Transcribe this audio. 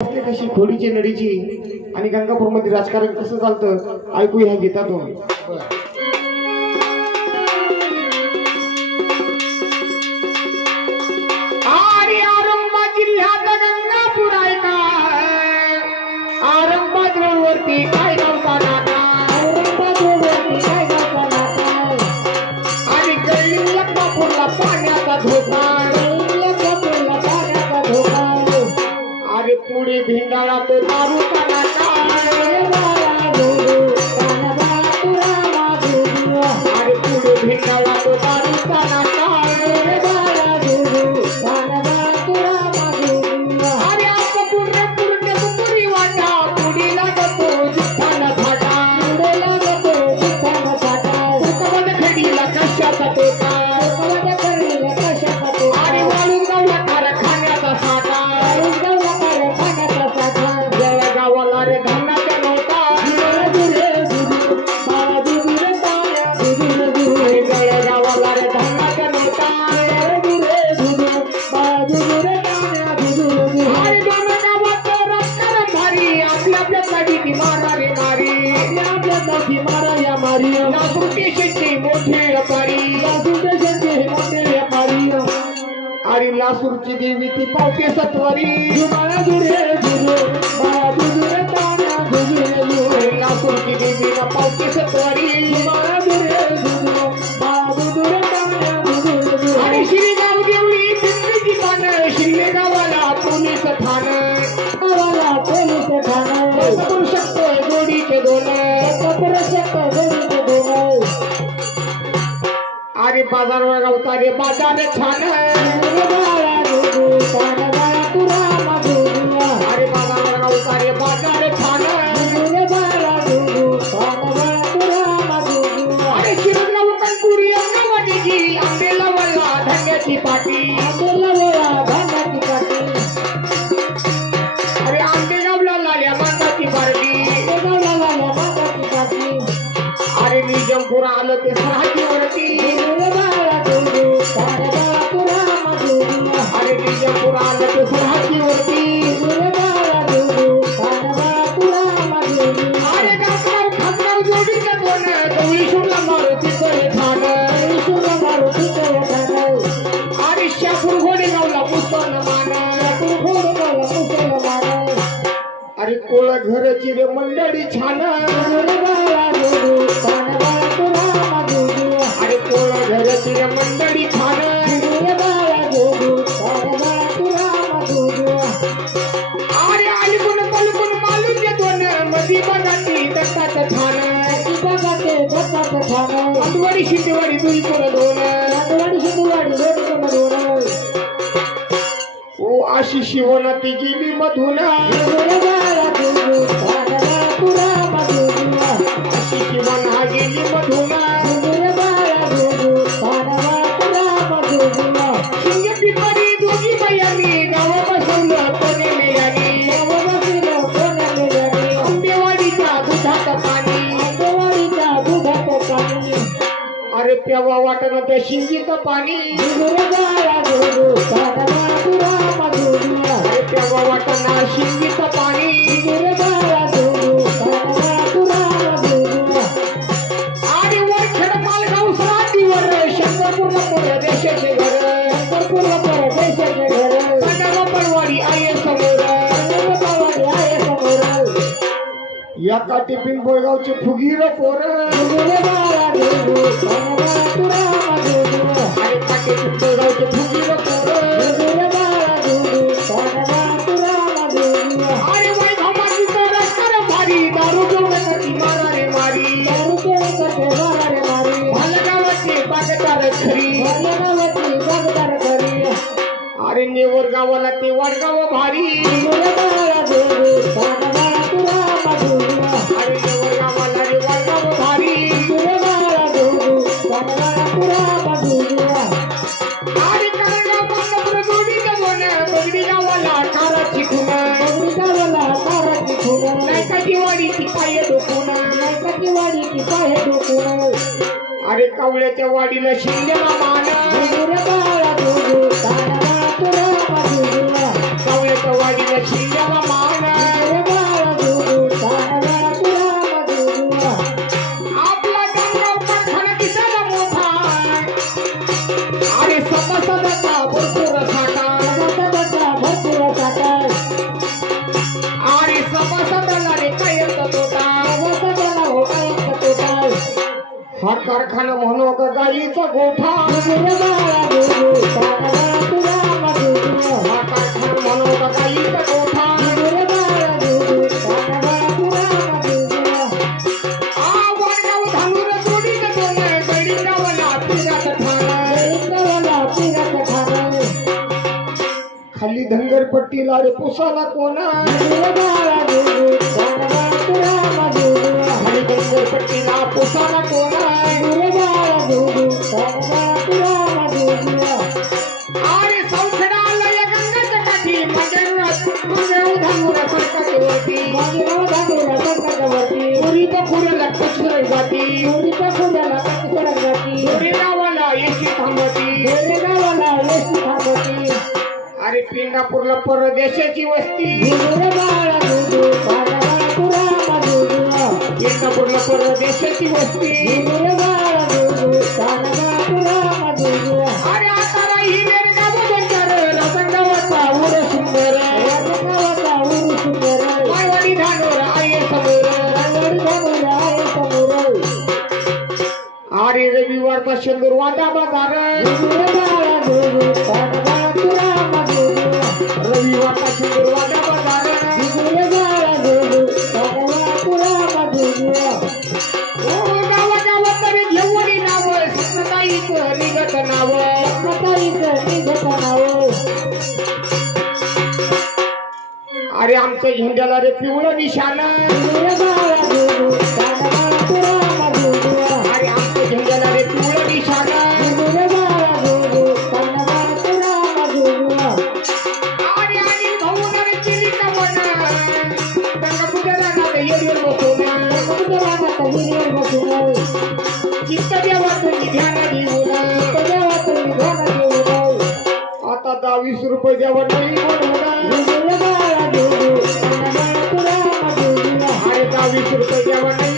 कशी खोडीची नडीची आणि गंगापूर मध्ये राजकारण कसं चालतं ऐकू ह्या गीतातून। औरंगाबाद जिल्ह्यात गंगापूर आहे का औरंगाबाद रोडवरती काय गावचा नाका औरंगाबाद रोडवरती काय गावचा नाका आणि गल्ली लक्कापूरला पाण्याचा धोका अरे पुढे भिंडाळा तो दारू का नाका अरे पुढे भिंडाळा तो दारू का नाका लासूरची देवी ती पावते सत्वारी लासूरची देवी ना पावते सत्वारी आणि श्रीगाव देवळी पिंपरीची पान शिल्ले गावाला पोलीस ठाण करू शकतो जोडीचे दोन अरे बाजार गावता रे बाजार छान अरे बाजार गावता रे बाजार छान अरे शिरगाव कंकुरी अंगवाडीची आंबेला वळला धान्याची पाटी अरे आंबेगावला लाल्या मांदाची पार्टी अरे निजमपूर आलं ते सहाची वरती अरे निजमपूर आलं ते सहाची वरती अरे गावगाव खासगाव जोडीच्या दोन गवळीशूरला मारुतीचं ठाण अरे शापूर घोडेगावला मुसलमान अरे कोळ घरची रे मंडळी छान अरे कोळ घरची रे मंडळी छान अरे आलीकून पलकून मालूच्या दोन मधी बघाती दत्तात छान अंधवाडी शिंदेवाडी दुईपूर दोन ओ अशी शिवना ती गेली मधून अशी शिवना गेली मधून शिंगे पिंपरी दोघी बायांनी गाव बसवलं कोणी मेल्यानी आंबेवाडीच्या दुधात पाणी अरे तेव्हा वाटत त्या शिंगीचं पाणी अरे तेव्हा वाटत शिंगीचं पाणी आणि वरखेड मालगाव सराटीवर शंकरपूरला परदेशाचे घर परवाडी आहे समोर या काठी पिंपळगावचे फुगीर पोर अरे काठी पिंपळगावचे फुगीर पोर अरे वय धमाकीचं रस्तर भारी दारू घेऊन मारा रे मारी भालगावाचे बागदार खरी अरे नेवर गावाला ते वाडगाव भारी अरे नेवर गावाला रे वाडगाव भारी अरे करंगाव बांधपूर जोडीचं दोन बगडी गावाला काराची खून नायकाची वाडीची पाय डोकून अरे कावळ्याच्या वाडीला शिंदेला मान कावळ्याच्या वाडीला शिंदेला मान होता गाईचा गोठा मनवता गाईचा गोठा वडगाव धानूर जोडीत गडीगावला पिरात ठाण खाली धनगरपट्टीला रे पुसाला कोणा खाली धनगरपट्टीला पुसाला कोणा अरे सौखडाला या गंगाच्या काठी पुरी पखुऱ्याला कचर जाती पुरी गावाला एसी थांबती अरे पिंगापूरला परदेशाची वस्ती पिंगापूरला परदेशाची वस्ती अरे आता राही गाव बंदर रसंगावाचा उर सुंदर मारवाडी धानोर आहे समोर अरे रविवारचा शेंदूर वादा बाजार रविवारचा शेंदूर वादा बाजार गावागावात तरी घेऊन नाव सत्ताईच निघत नाव अरे आमच्या झेंड्याला रे पिवळं निशाण अरे आमच्या झेंड्याला रे पिवळं निशाण आणि भाऊ रे चिरी का बना गंगापुत्याला ना येईल बसवून चित्त देवाचं ध्यान घेऊन आता 20 रुपये द्यावं नाही म्हणून अरे 20 रुपये द्यावं नाही